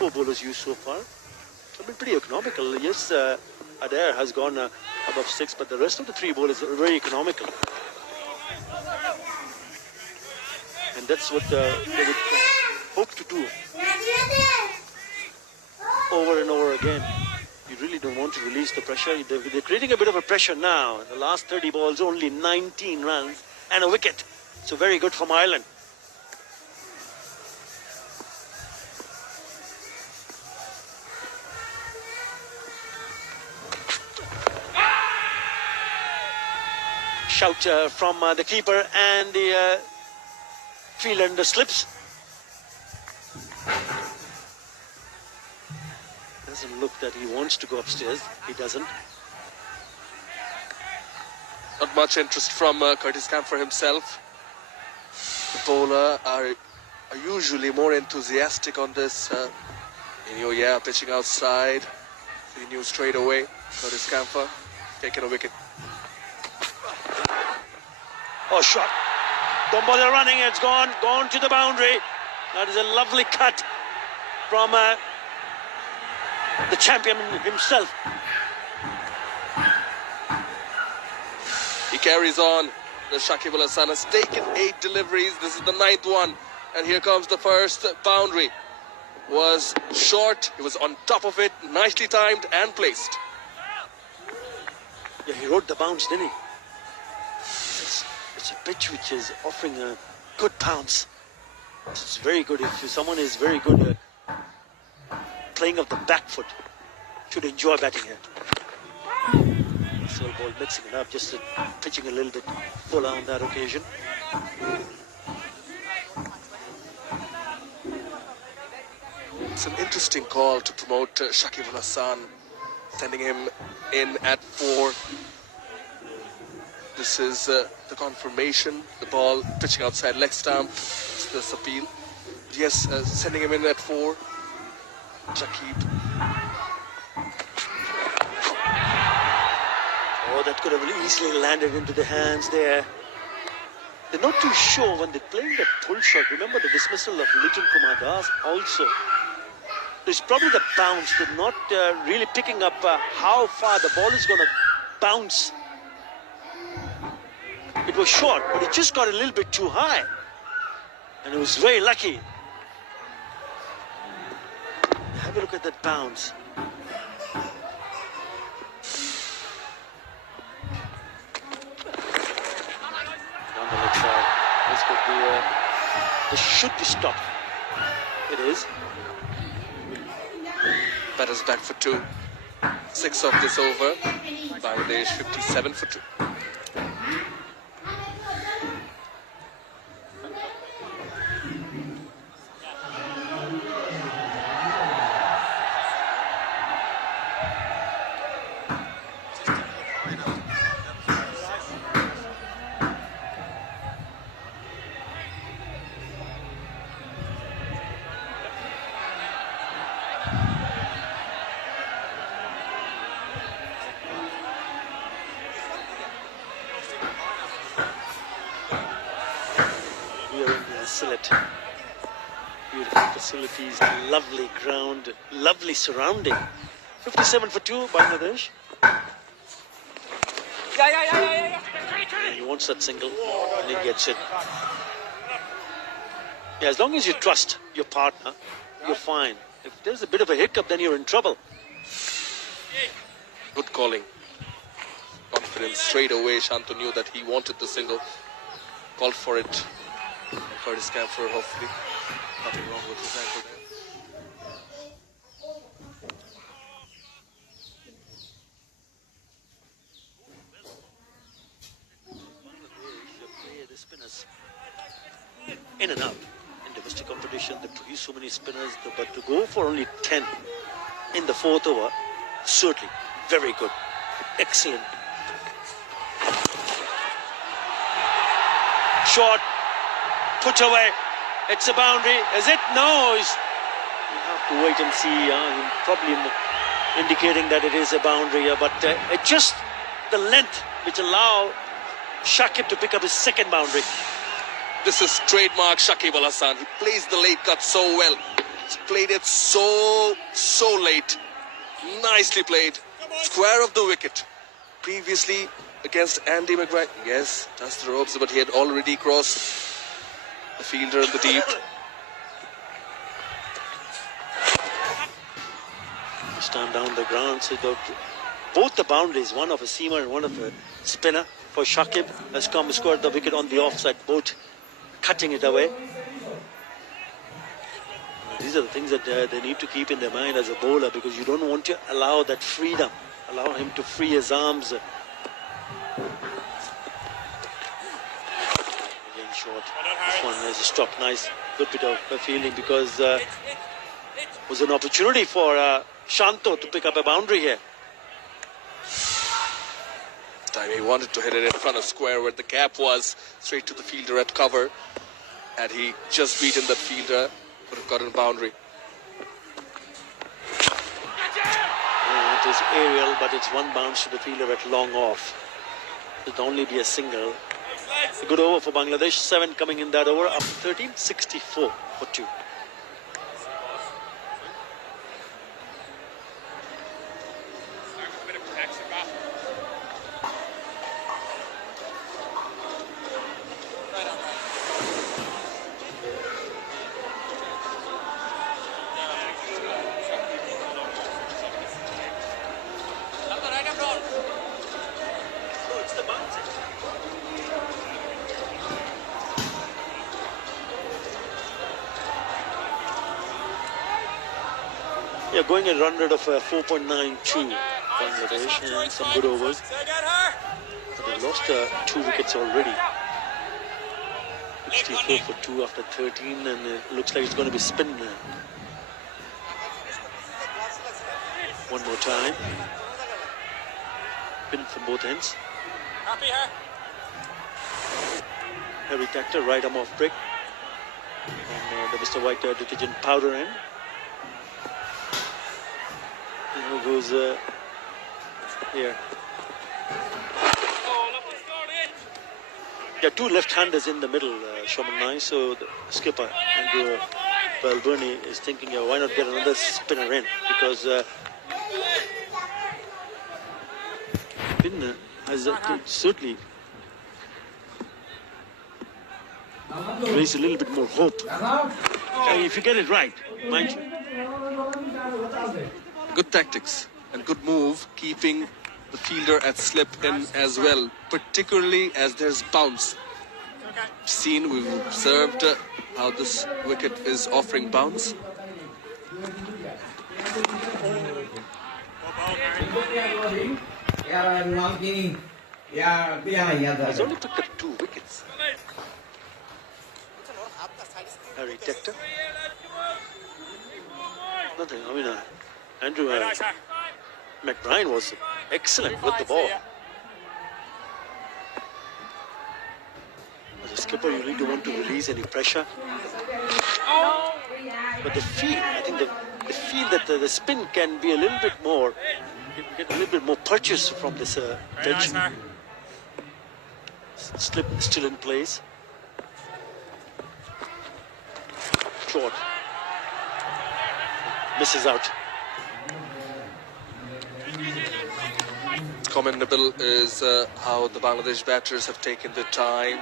4 bowlers used so far. I've been pretty economical. Yes, Adair has gone above 6, but the rest of the 3 bowlers are very economical. And that's what they would hope to do over and over again. You really don't want to release the pressure. They're creating a bit of a pressure now. In the last 30 balls, only 19 runs and a wicket. So very good from Ireland. Shout from the keeper and the fielder in the slips. Doesn't look that he wants to go upstairs. He doesn't. Not much interest from Curtis Camphor himself. The bowler are usually more enthusiastic on this. Pitching outside. He knew straight away. Curtis Camphor taking a wicket. Oh, shot. Don't bother running. It's gone to the boundary. That is a lovely cut from the champion himself. He carries on. The Shakib Al Hasan has taken 8 deliveries. This is the 9th one. And here comes the first boundary. Was short. He was on top of it. Nicely timed and placed. Yeah, he rode the bounce, didn't he? It's a pitch which is offering a good pounce. It's very good. If someone is very good playing of the back foot, should enjoy batting here. Slow ball mixing it up, just pitching a little bit fuller on that occasion. It's an interesting call to promote Shakib Al Hasan, sending him in at 4. This is the confirmation. The ball pitching outside leg stump. It's this appeal. Yes, sending him in at 4. Shakib. Oh, that could have easily landed into the hands there. They're not too sure when they're playing that pull shot. Remember the dismissal of Liton Kumar Das also. It's probably the bounce. They're not really picking up how far the ball is going to bounce. It was short, but it just got a little bit too high. And it was very lucky. Have a look at that bounce. Down the leg side. This could be this should be stopped. It is. Batter's back for 2. 6 of this over. Bangladesh 57 for 2. Sylhet. Beautiful facilities, lovely ground, lovely surrounding. 57 for 2, Bangladesh. He wants that single and he gets it. Yeah, as long as you trust your partner, you're fine. If there's a bit of a hiccup, then you're in trouble. Good calling. Confidence straight away. Shantu knew that he wanted the single. Called for it. Curtis Camphor, hopefully. Nothing wrong with his ankle there. The spinners in and out in domestic competition. They produce so many spinners, but to go for only 10 in the 4th over, certainly very good. Excellent. Short. Put away. It's a boundary. Is it? No. You have to wait and see. Probably indicating that it is a boundary. But it's just the length which allow Shakib to pick up his second boundary. This is trademark Shakib Al Hasan. He plays the late cut so well. He's played it so late. Nicely played. Square of the wicket. Previously against Andy McBride. Yes, touched the ropes, but he had already crossed the fielder in the deep. This time down the ground, so both the boundaries, one of a seamer and one of a spinner for Shakib, has come scored the wicket on the offside, both cutting it away. These are the things that they need to keep in their mind as a bowler, because you don't want to allow that freedom, allow him to free his arms. Again short. This one is a stop, nice, good bit of fielding, because it was an opportunity for Shanto to pick up a boundary here. Time he wanted to hit it in front of square where the gap was, straight to the fielder at cover. Had he just beaten that fielder, would have gotten a boundary. It is aerial, but it's one bounce to the fielder at long off. It'll only be a single. A good over for Bangladesh. 7 coming in that over. Up 13, 64 for 2. Yeah, going a run rate of 4.92 Bangladesh, and some good overs. But they've lost 2 wickets already. 64 for 2 after 13, and it looks like it's going to be spin. One more time. Spin from both ends. Harry Tactor, right arm off break. And the Mr. White detergent powder end. Who goes here? Yeah, 2 left-handers in the middle, Showman Nai. So the skipper Andrew Balburney is thinking, why not get another spinner in? Because spinner has certainly raised a little bit more hope. If you get it right, mind you. Good tactics and good move, keeping the fielder at slip in as well, particularly as there's bounce. We've observed how this wicket is offering bounce. He's only picked up 2 wickets. Harry Tactor. Nothing, I mean, Andrew McBride was excellent with the ball. As a skipper, you really don't want to release any pressure. But the feel, I think the feel that the spin can be a little bit more, you can get a little bit more purchase from this pitch. Slip still in place. Short. Misses out. Commendable is how the Bangladesh batters have taken the time,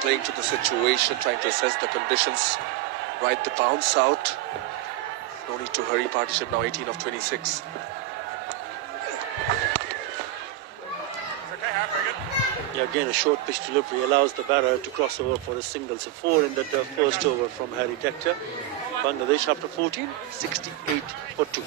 playing to the situation, trying to assess the conditions, ride the bounce out. No need to hurry. Partnership now 18 of 26. Yeah, again, a short pitch delivery allows the batter to cross over for a single. So 4 in that first over from Harry Tactor. Bangladesh after 14, 68 for 2.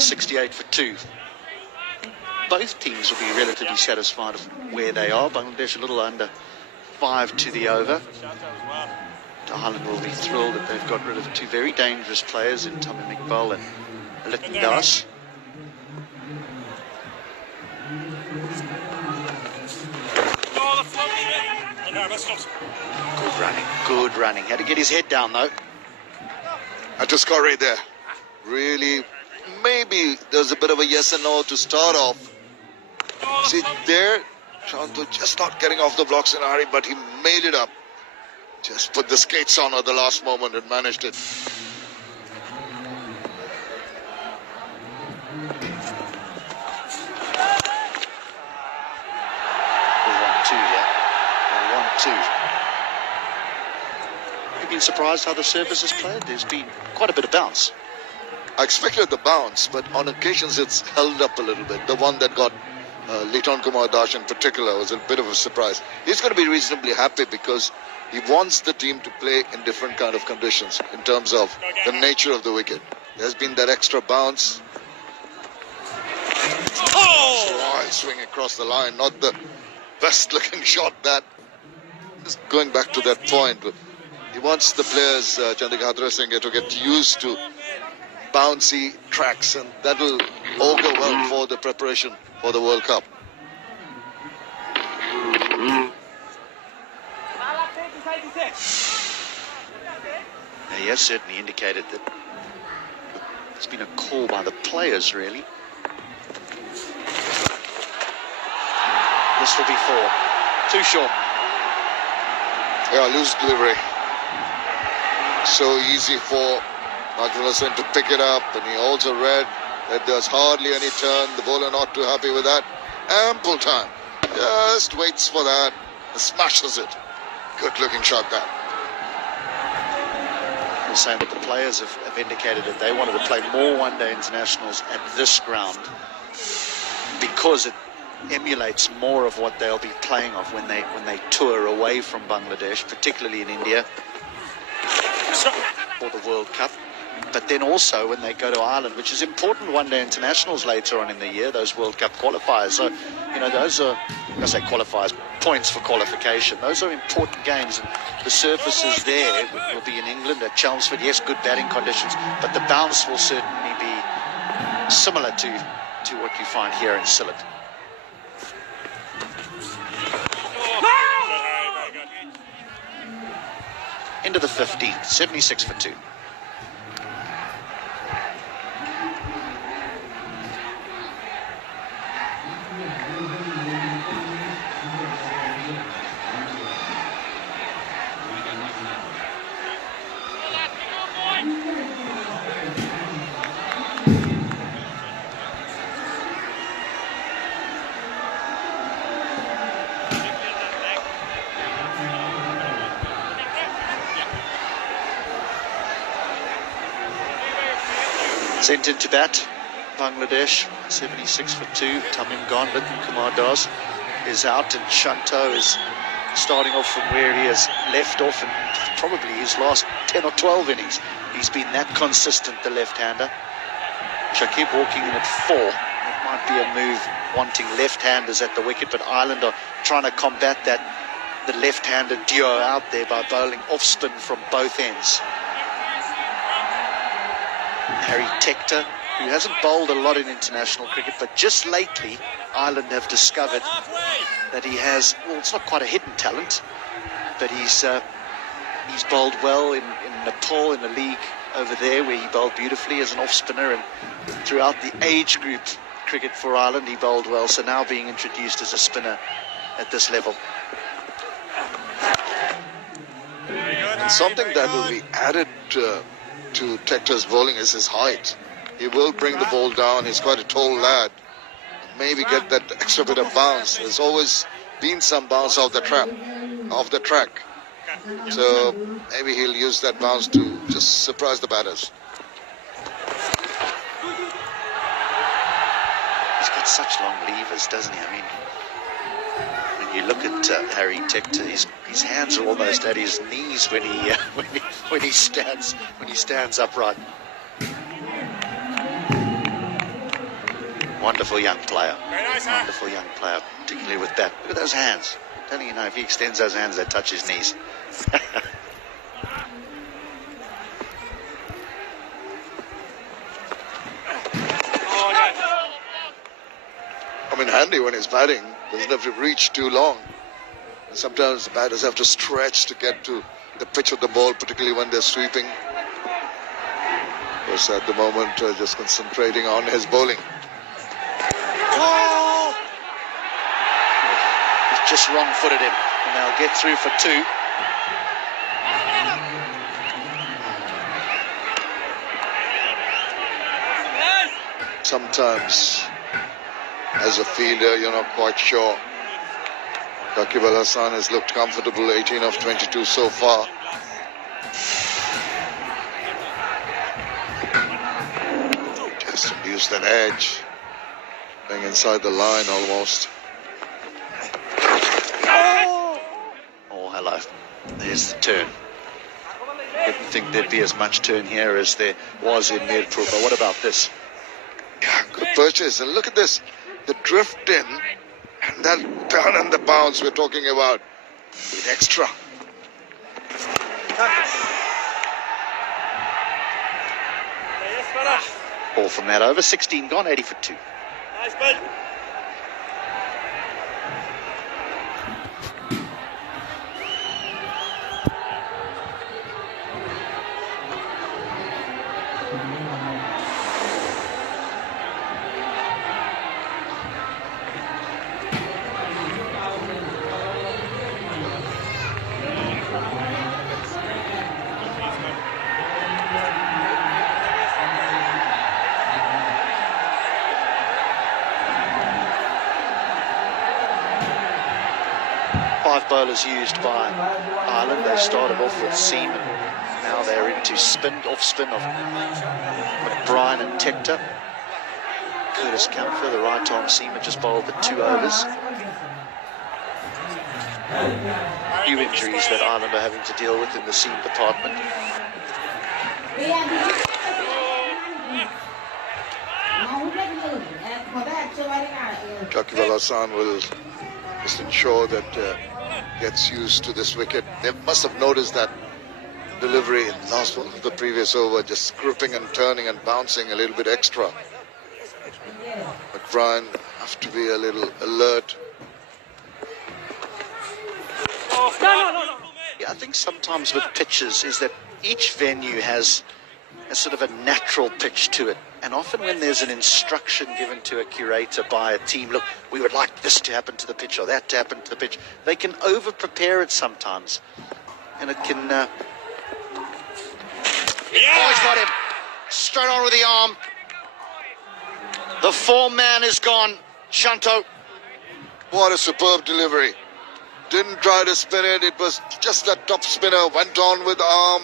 .68 for 2. both teams will be relatively satisfied of where they are. Bangladesh a little under 5 to the over. Ireland will be thrilled that they've got rid of two very dangerous players in Tamim Iqbal and Liton Das. Good running. Had to get his head down though. Had to score right there. Really, maybe there's a bit of a yes and no to start off. See there, Shanto just not getting off the blocks in a hurry, but he made it up. Just put the skates on at the last moment and managed it. 1-2. You've been surprised how the service has played? There's been quite a bit of bounce. I expected the bounce, but on occasions it's held up a little bit. The one that got Liton Kumar Das in particular was a bit of a surprise. He's going to be reasonably happy because he wants the team to play in different kind of conditions in terms of the nature of the wicket. There's been that extra bounce. Oh! Swing across the line, not the best looking shot. That is going back to that point. But he wants the players, Chandika Hatrasinghe, to get used to bouncy tracks, and that will augur well for the preparation for the World Cup. Now, he has certainly indicated that it's been a call by the players, really. This will be 4. Too short. Yeah, loose delivery. So easy for Najmul Hussain to pick it up, and he also read that there's hardly any turn. The bowler not too happy with that. Ample time. Just waits for that. Smashes it. Good looking shot that. We're saying that the players have indicated that they wanted to play more one-day internationals at this ground because it emulates more of what they'll be playing off when they tour away from Bangladesh, particularly in India for the World Cup. But then also when they go to Ireland, which is important one-day internationals later on in the year, those World Cup qualifiers. So, you know, those are, I say qualifiers, points for qualification. Those are important games, and the surfaces there will be in England at Chelmsford. Yes, good batting conditions, but the bounce will certainly be similar to what you find here in Sylhet. Into the 15th, 76 for 2. Sent into bat, Bangladesh, 76 for 2. Tamim gone, Liton Kumar Das is out, and Shanto is starting off from where he has left off, and probably his last 10 or 12 innings. He's been that consistent, the left-hander. Shakib walking in at 4. It might be a move wanting left-handers at the wicket, but Ireland are trying to combat that, the left-handed duo out there, by bowling off-spin from both ends. Harry Tector, who hasn't bowled a lot in international cricket, but just lately Ireland have discovered that he has, well, it's not quite a hidden talent, but he's bowled well in Nepal, in the league over there, where he bowled beautifully as an off-spinner, and throughout the age group cricket for Ireland he bowled well, so now being introduced as a spinner at this level. And something that will be added to Tector's bowling is his height. He will bring the ball down. He's quite a tall lad. Maybe get that extra bit of bounce. There's always been some bounce off the track. So maybe he'll use that bounce to just surprise the batters. He's got such long levers, doesn't he? I mean, when you look at Harry Tector, his hands are almost at his knees when he stands upright. Wonderful young player. Wonderful young player, particularly with bat. Look at those hands. I'm telling you now, if he extends those hands, they touch his knees. I mean, handy when he's batting. Doesn't have to reach too long. And sometimes the batters have to stretch to get to the pitch of the ball, particularly when they're sweeping. Of course, at the moment, just concentrating on his bowling. Oh! He's just wrong-footed him, and they'll get through for 2. Sometimes, as a fielder, you're not quite sure. Shakib Al Hasan has looked comfortable, 18 of 22 so far. Just use that edge, going inside the line almost. Oh, hello. There's the turn. Didn't think there'd be as much turn here as there was in Mirpur, but what about this? Yeah, good purchase. And look at this, the drift in, and that turn and the bounce we're talking about with extra. Ball from that over, 16 gone, 80 for 2. Five bowlers used by Ireland. They started off with seam, and now they're into spin, off spin of McBride and Tector. Curtis Camphor, the right arm seamer, just bowled the 2 overs. Few injuries that Ireland are having to deal with in the seam department. Shakib Al Hasan will just ensure that gets used to this wicket. They must have noticed that delivery in the last one of the previous over, just gripping and turning and bouncing a little bit extra. But Brian have to be a little alert. Yeah, I think sometimes with pitches is that each venue has a sort of a natural pitch to it. And often when there's an instruction given to a curator by a team, look, we would like this to happen to the pitch or that to happen to the pitch, they can over-prepare it sometimes. And it can... Oh, he's got him. Straight on with the arm. The 4-man is gone. Shanto. What a superb delivery. Didn't try to spin it. It was just that top spinner. Went on with the arm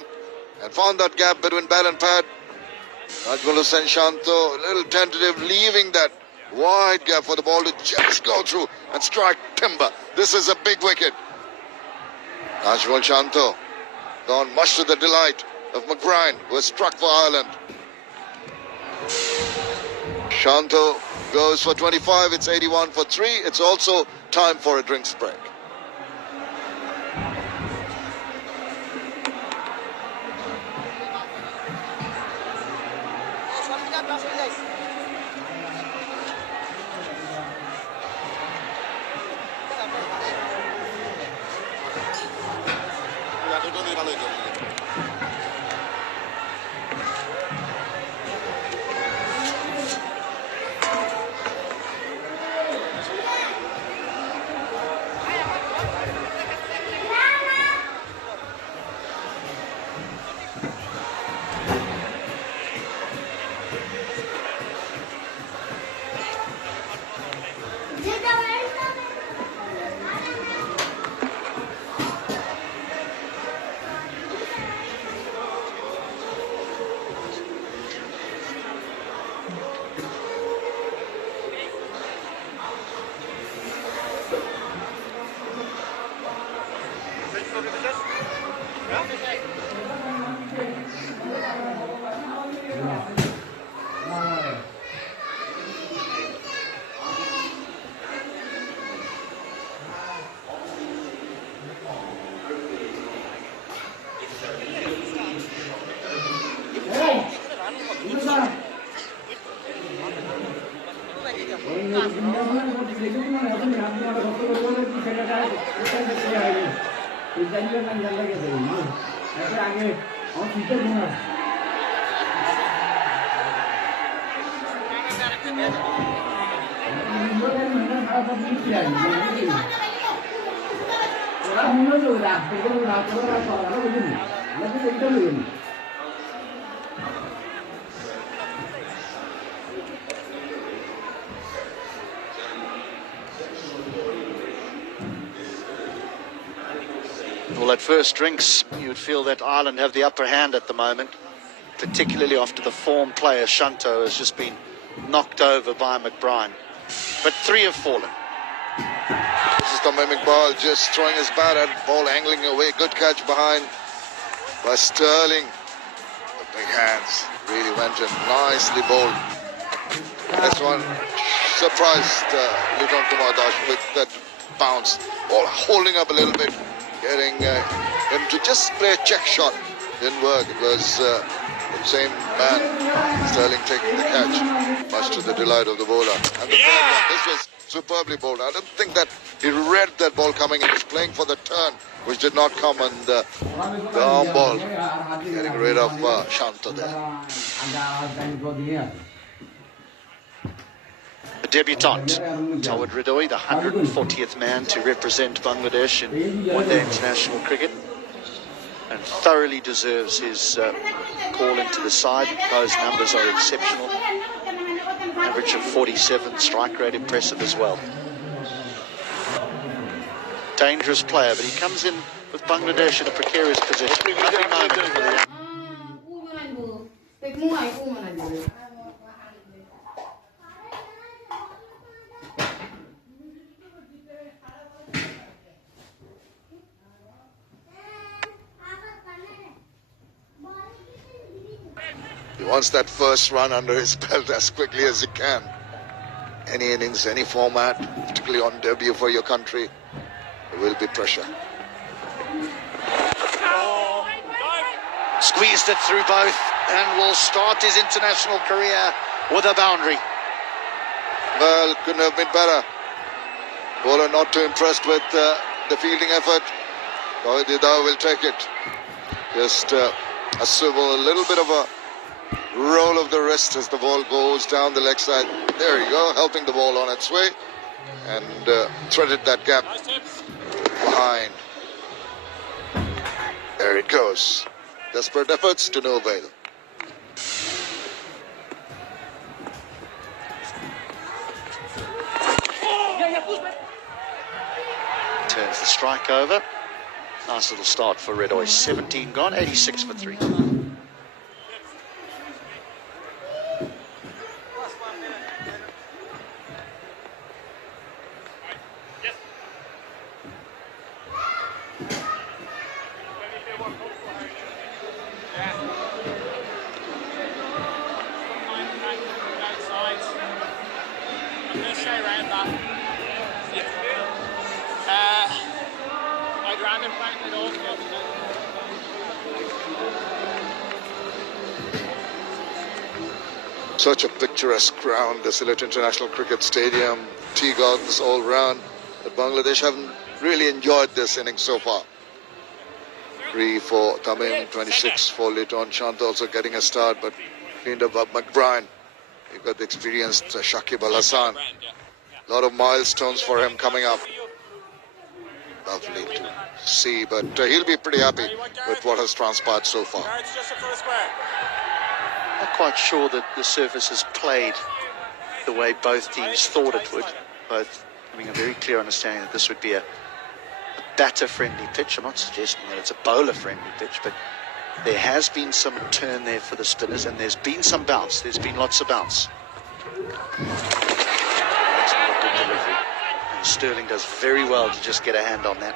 and found that gap between bat and pad. Najmul Hussain Shanto, a little tentative, leaving that wide gap for the ball to just go through and strike timber. This is a big wicket. Najmul Shanto gone much to the delight of McBride, who has struck for Ireland. Shanto goes for 25. It's 81 for 3. It's also time for a drinks break. Well, at first drinks, you would feel that Ireland have the upper hand at the moment, particularly after the form player Shanto has just been knocked over by McBride. But three have fallen. This is Tamim Iqbal just throwing his bat at ball, angling away. Good catch behind by Sterling. The big hands really went in. Nicely bowled. This one surprised Luton Kumar Das with that bounce. Ball holding up a little bit, getting him to just play a check shot. Didn't work. It was the same man, Sterling, taking the catch, much to the delight of the bowler. And the third one, this was superbly bowled. I don't think that he read that ball coming in. He was playing for the turn, which did not come, and the arm ball getting rid of Shanto there. The debutant, Tawid Ridoi, the 140th man to represent Bangladesh in one-day international cricket, and thoroughly deserves his call into the side. Those numbers are exceptional. Average of 47, strike rate impressive as well. Dangerous player, but he comes in with Bangladesh in a precarious position. Every moment for the He wants that first run under his belt as quickly as he can. Any innings, any format, particularly on debut for your country, there will be pressure. squeezed it through both and will start his international career with a boundary. Well, couldn't have been better. Bowler not too impressed with the fielding effort. Tawid Ridoi will take it. Just a swivel, a little bit of a roll of the wrist as the ball goes down the leg side. There you go, helping the ball on its way, and threaded that gap behind. There it goes. Desperate efforts to no avail. Turns the strike over. Nice little start for Ridoi. 17 gone, 86 for 3. Such a picturesque ground, the Sylhet International Cricket Stadium, tea gardens all round. But Bangladesh haven't really enjoyed this innings so far. 3 for Tamim, 26 for Luton. Shanto also getting a start, but cleaned up McBride. You've got the experienced Shakib Al Hassan. A lot of milestones for him coming up. Lovely to see, but he'll be pretty happy with what has transpired so far. Not quite sure that the surface has played the way both teams thought it would. Both having a very clear understanding that this would be a batter-friendly pitch. I'm not suggesting that it's a bowler-friendly pitch, but there has been some turn there for the spinners, and there's been some bounce. There's been lots of bounce. That's not a good delivery. And Sterling does very well to just get a hand on that.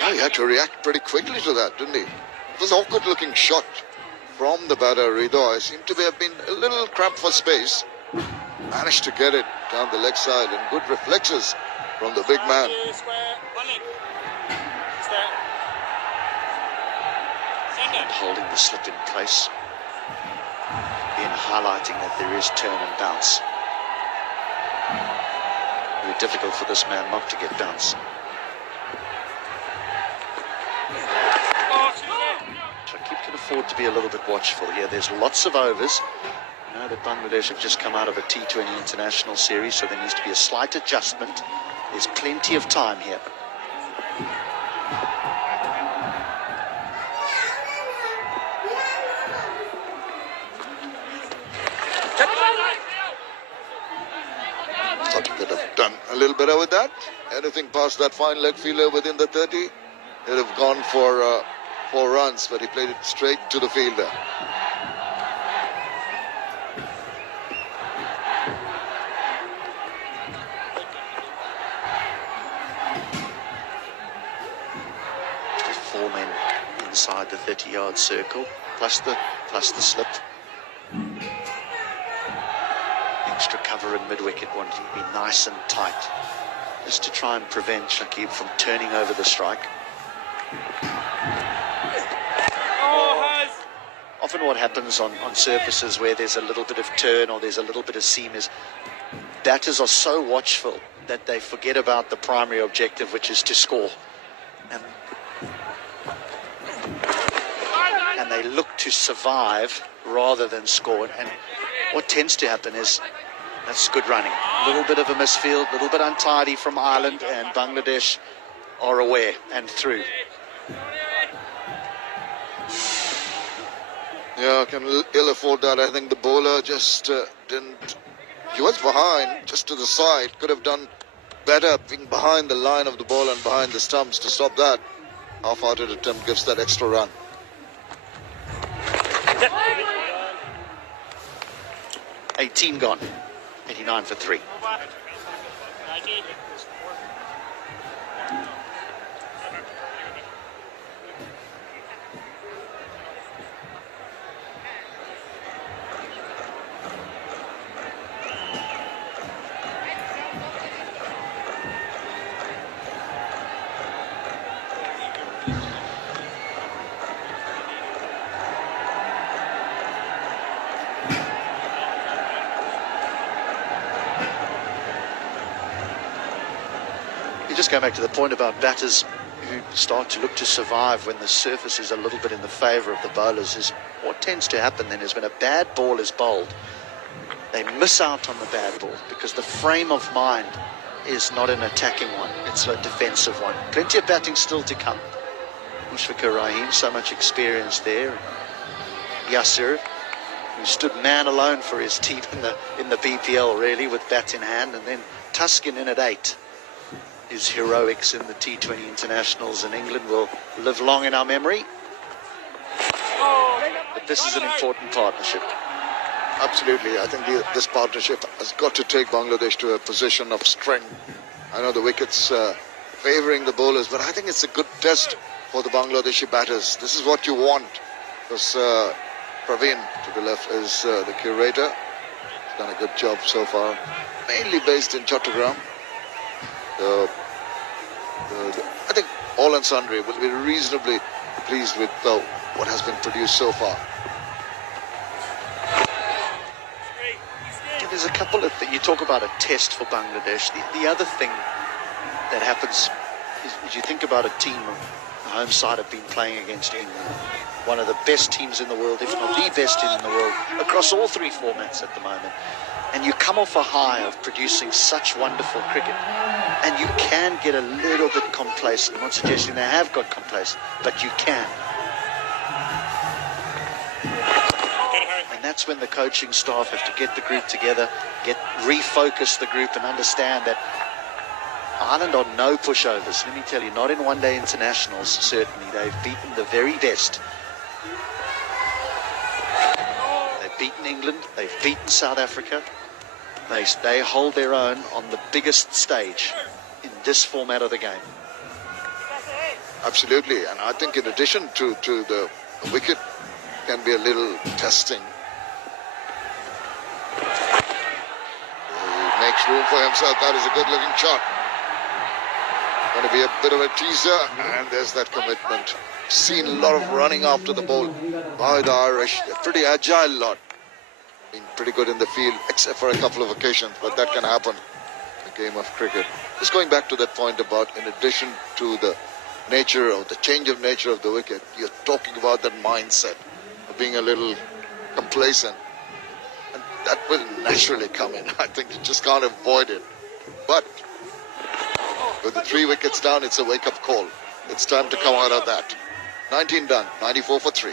Oh, he had to react pretty quickly to that, didn't he? It was an awkward-looking shot from the batter, Ridoi. Seemed to have been a little cramped for space. Managed to get it down the leg side, and good reflexes from the big man. And holding the slip in place. Again, highlighting that there is turn and bounce. Very difficult for this man not to get bounce. afford to be a little bit watchful here. There's lots of overs. I know that Bangladesh have just come out of a T20 international series, so there needs to be a slight adjustment. There's plenty of time here. Thought he could have done a little better with that. Anything past that fine leg fielder within the 30, he'd have gone for 4 runs, but he played it straight to the fielder. There's 4 men inside the 30-yard circle, plus the slip. Extra cover in mid-wicket, wanting to be nice and tight, just to try and prevent Shakib from turning over the strike. Often what happens on surfaces where there's a little bit of turn or there's a little bit of seam is batters are so watchful that they forget about the primary objective, which is to score. And they look to survive rather than score. And what tends to happen is, that's good running. A little bit of a misfield, a little bit untidy from Ireland, and Bangladesh are aware and through. Yeah, can ill afford that. I think the bowler just didn't. He was behind, just to the side. Could have done better being behind the line of the ball and behind the stumps to stop that. Half-hearted attempt gives that extra run. $18 gone. 89 for 3. Just going back to the point about batters who start to look to survive when the surface is a little bit in the favour of the bowlers, is what tends to happen then is when a bad ball is bowled, they miss out on the bad ball because the frame of mind is not an attacking one, it's a defensive one. Plenty of batting still to come. Mushfiqur Rahim, so much experience there. Yasir, who stood man alone for his team in the BPL really, with bats in hand, and then Tuskin in at 8. His heroics in the T20 internationals in England will live long in our memory. But this is an important partnership. Absolutely. I think this partnership has got to take Bangladesh to a position of strength. I know the wickets favouring the bowlers, but I think it's a good test for the Bangladeshi batters. This is what you want. Because Praveen, to the left, is the curator. He's done a good job so far. Mainly based in Chattogram. I think all and sundry will be reasonably pleased with what has been produced so far. Yeah, there's a couple of things. You talk about a test for Bangladesh. The other thing that happens is you think about a team, the home side have been playing against England, one of the best teams in the world, if not the best team in the world, across all 3 formats at the moment. And you come off a high of producing such wonderful cricket, and you can get a little bit complacent. I'm not suggesting they have got complacent, but you can. And that's when the coaching staff have to get the group together, refocus the group, and understand that Ireland are no pushovers. Let me tell you, not in one-day internationals, certainly. They've beaten the very best. They've beaten England, they've beaten South Africa. They hold their own on the biggest stage in this format of the game. Absolutely, and I think in addition to the wicket can be a little testing. He makes room for himself. That is a good looking shot. Going to be a bit of a teaser, and there's that commitment. Seen a lot of running after the ball by the Irish. They're pretty agile lot. Been pretty good in the field, except for a couple of occasions, but that can happen in the game of cricket. Just going back to that point about, in addition to the nature of the change of nature of the wicket, you're talking about that mindset. being a little complacent. And that will naturally come in. I think you just can't avoid it. But with the 3 wickets down, it's a wake-up call. It's time to come out of that. 19 done, 94 for 3.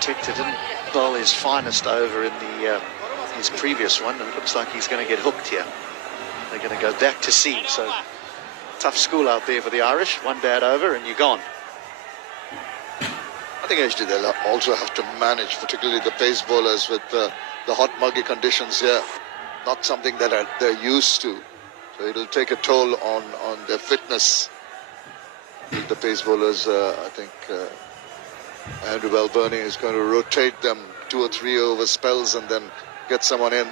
Detector didn't bowl his finest over in the his previous one, and it looks like he's going to get hooked here. They're going to go back to seam, so tough school out there for the Irish. One bad over and you're gone. I think actually they'll also have to manage, particularly the pace bowlers, with the hot, muggy conditions here. Not something that they're used to. So it'll take a toll on their fitness. The pace bowlers, I think Andrew Balbirnie is going to rotate them 2 or 3 over spells and then get someone in.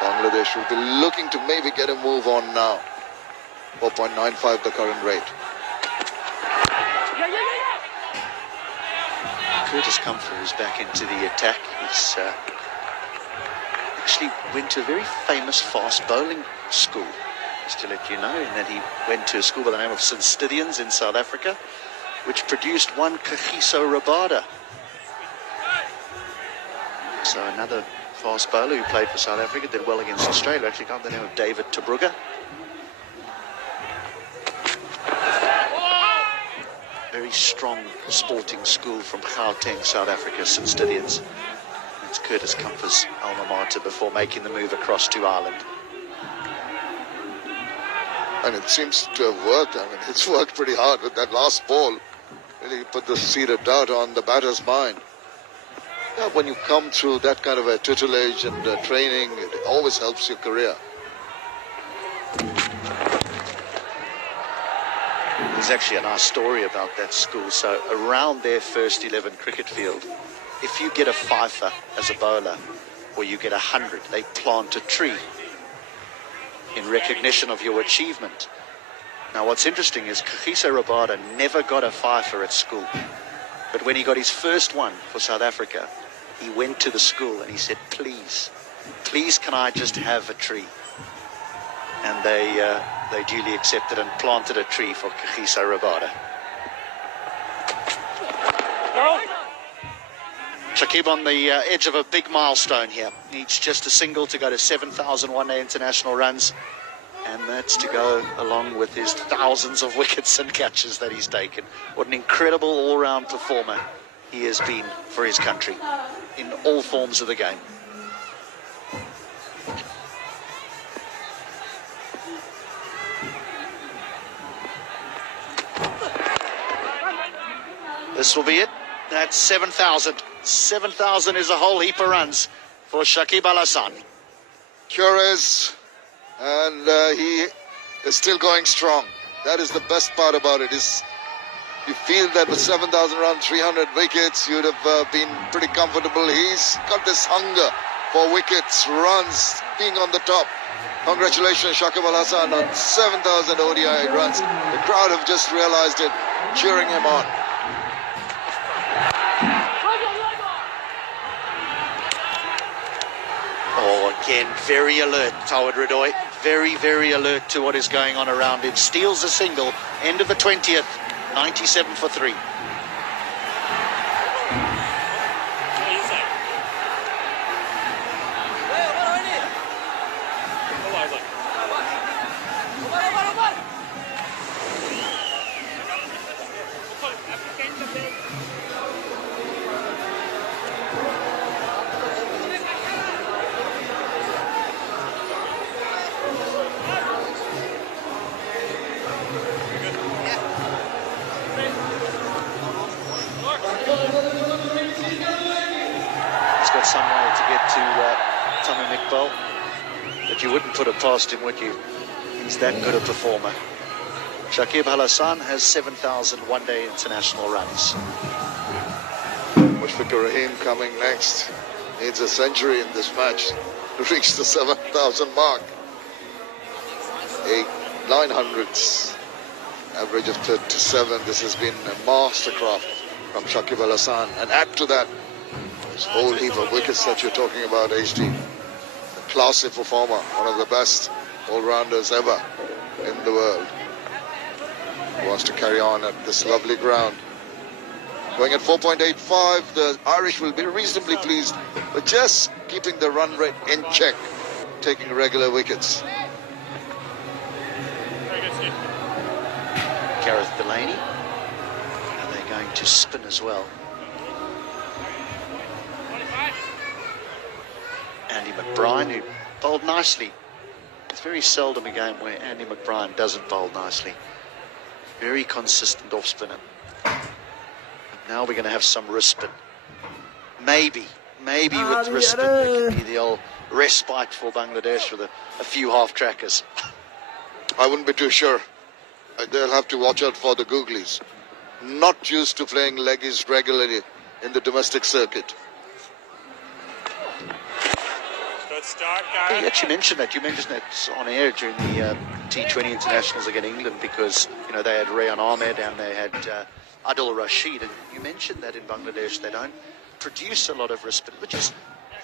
Bangladesh will be looking to maybe get a move on now. 4.95 the current rate. Curtis Comfer is back into the attack. He's actually went to a very famous fast bowling school, just to let you know, in that he went to a school by the name of St. Stithians in South Africa, which produced one Kagiso Rabada. So another fast bowler who played for South Africa, did well against Australia, actually got the name of David Tabruga. Very strong sporting school from Gauteng, South Africa, St. Stithians. It's Curtis Comfer's alma mater before making the move across to Ireland. And it seems to have worked. I mean, it's worked pretty hard with that last ball. Really put the seed of doubt on the batter's mind. Yeah, when you come through that kind of a tutelage and training, it always helps your career. There's actually a nice story about that school. So around their first 11 cricket field, if you get a fifer as a bowler, or you get 100, they plant a tree in recognition of your achievement. Now what's interesting is Kagiso Rabada never got a fifer at school. But when he got his first one for South Africa, he went to the school and he said, please can I just have a tree? And they duly accepted and planted a tree for Kagiso Rabada. Shakib on the edge of a big milestone here. Needs just a single to go to 7,000 one-day international runs. And that's to go along with his thousands of wickets and catches that he's taken. What an incredible all-round performer he has been for his country in all forms of the game. This will be it. That's 7,000. 7,000 is a whole heap of runs for Shakib Al Hasan. Sure is. And he is still going strong. That is the best part about it. Is you feel that with 7,000 runs, 300 wickets, you'd have been pretty comfortable. He's got this hunger for wickets, runs, being on the top. Congratulations, Shakib Al Hasan, on 7,000 ODI runs. The crowd have just realized it, cheering him on. Oh, again, very alert, Tawad Radoy. Very, very alert to what is going on around him. Steals a single, end of the 20th, 97 for 3. Some way to get to Tamim Iqbal, but you wouldn't put it past him, would you? He's that good a performer. Shakib Al Hassan has 7,000 one-day international runs. Mushfiqur Rahim coming next. Needs a century in this match to reach the 7,000 mark. 900s, average of 37. This has been a mastercraft from Shakib Al Hassan. And add to that, this whole heap of wickets that you're talking about, HD. A classy performer, one of the best all-rounders ever in the world. Wants to carry on at this lovely ground. Going at 4.85, the Irish will be reasonably pleased with just keeping the run rate in check, taking regular wickets. Gareth Delaney, and they're going to spin as well. Andy McBride, who bowled nicely. It's very seldom a game where Andy McBride doesn't bowl nicely. Very consistent off spinner. Now we're going to have some respite. Maybe with respite there could be the old respite for Bangladesh with a few half-trackers. I wouldn't be too sure. They'll have to watch out for the googlies. Not used to playing leggies regularly in the domestic circuit. Good start, You Gareth. actually mentioned that. You mentioned that on air during the T20 internationals against England because, you know, they had Rayan Ahmed and they had Adil Rashid. And you mentioned that in Bangladesh they don't produce a lot of respite, which is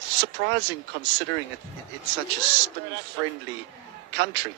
surprising considering it's such a spin-friendly country.